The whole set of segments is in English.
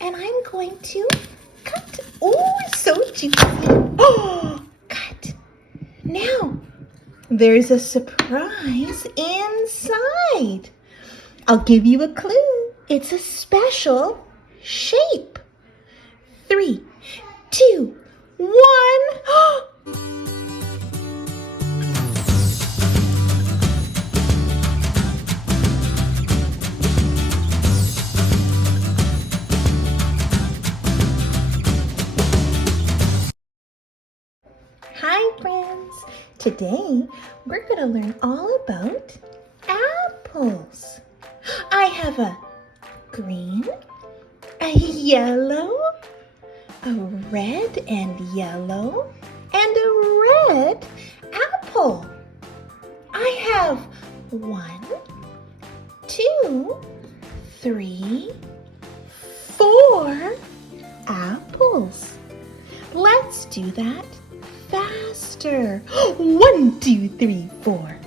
And I'm going to cut. Oh, so juicy. Oh, cut. Now, there's a surprise inside. I'll give you a clue. It's a special shape. 3, 2, 1. Hi friends! Today we're going to learn all about apples. I have a green, a yellow, a red and yellow, and a red apple. I have 1, 2, 3, 4 apples. Let's do that faster. 1, 2, 3, 4.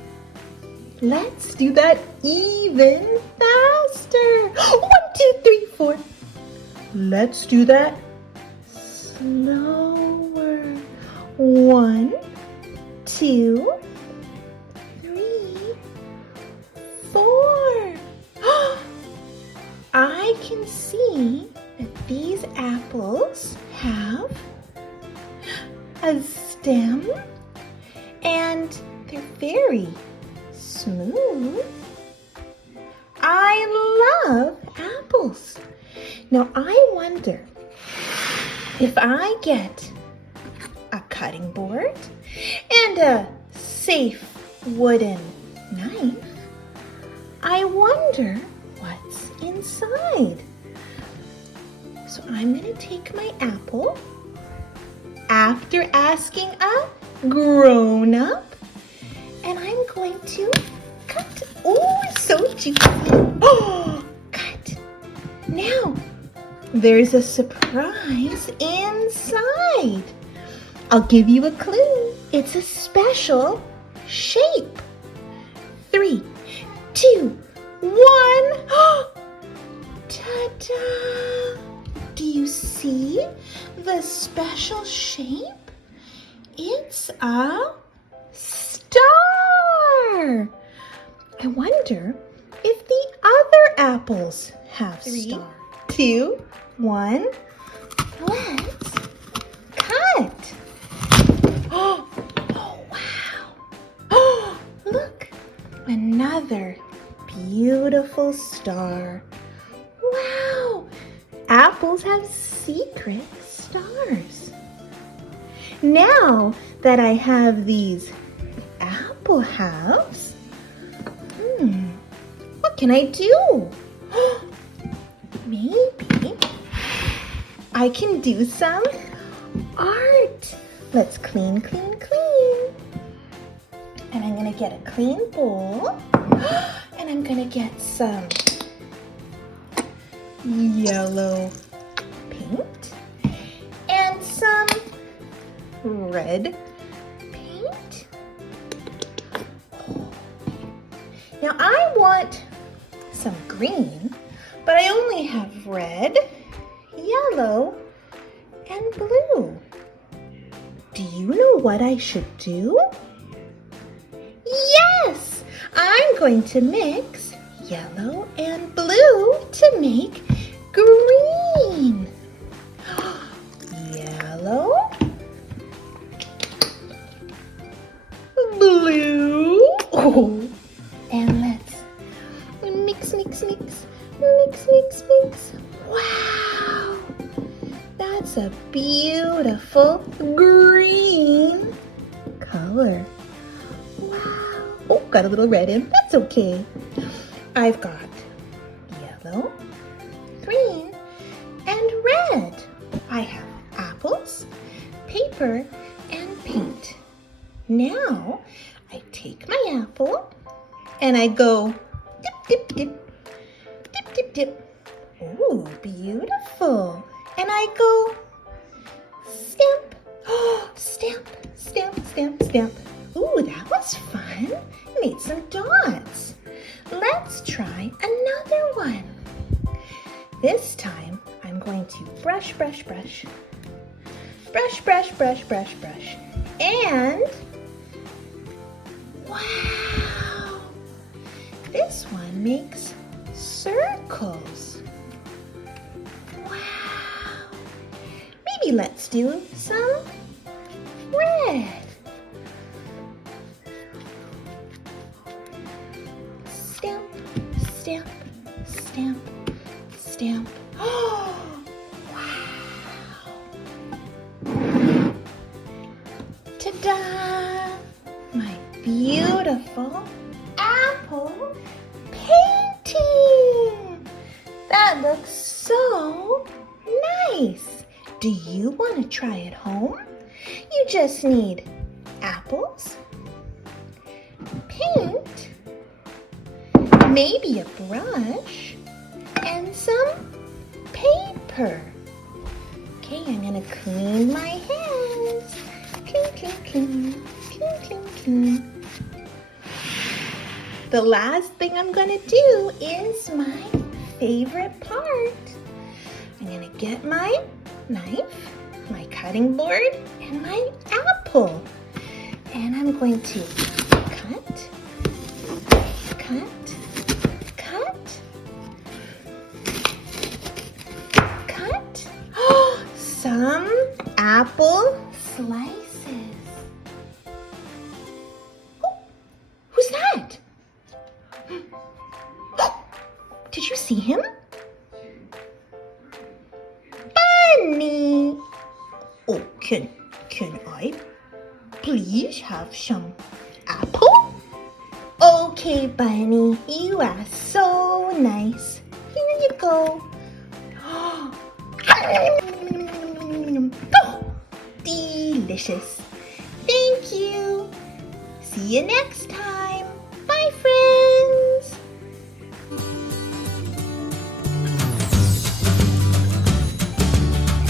Let's do that even faster. 1, 2, 3, 4. Let's do that slower. 1, 2, 3, 4. I can see that these apples have a stem and they're very smooth. I love apples. Now I wonder if I get a cutting board and a safe wooden knife, I wonder what's inside. So I'm going to take my apple after asking a grown-up, and I'm going to cut. Oh, so juicy. Oh, cut. Now, there's a surprise inside. I'll give you a clue. It's a special shape. 3, 2, 1. Ta-da! Do you see the special shape? It's a star. I wonder if the other apples have stars. 3, 2, 1. Let's cut. Oh, wow. Oh, look. Another beautiful star. Wow. Apples have secret stars. Now that I have these apple halves, what can I do? Maybe I can do some art. Let's clean. And I'm gonna get a clean bowl and I'm gonna get some yellow paint and some red paint. Now I want some green, but I only have red, yellow, and blue. Do you know what I should do? Yes! I'm going to mix yellow and blue to make green. Yellow, blue, and let's mix. Wow, that's a beautiful green color. Wow, oh, got a little red in, that's okay. I've got yellow, green, and red. I have apples, paper, and paint. Now, I take my apple and I go dip. Ooh, beautiful. And I go stamp. Oh, stamp. Ooh, that was fun. Made some dots. Let's try another one. This time, I'm going to brush, brush, brush. Brush, brush, brush, brush, brush. And, wow! This one makes circles. Wow! Maybe let's do some red. Stamp, stamp, stamp, stamp. Oh, wow! Ta-da! My beautiful apple painting! That looks so nice. Do you want to try it home? You just need apples, paint, maybe a brush, and some paper. Okay, I'm gonna clean my hands. Clean, clean, clean, clean, clean, clean. The last thing I'm gonna do is my favorite part. I'm gonna get my knife, my cutting board, and my apple. And I'm going to cut, cut, cut, cut. Oh, some apple slices. Oh, who's that? Oh, did you see him? Bunny. Oh, can I please have some apple? Okay, Bunny, you are so nice. Here you go. Oh, delicious. Thank you. See you next time.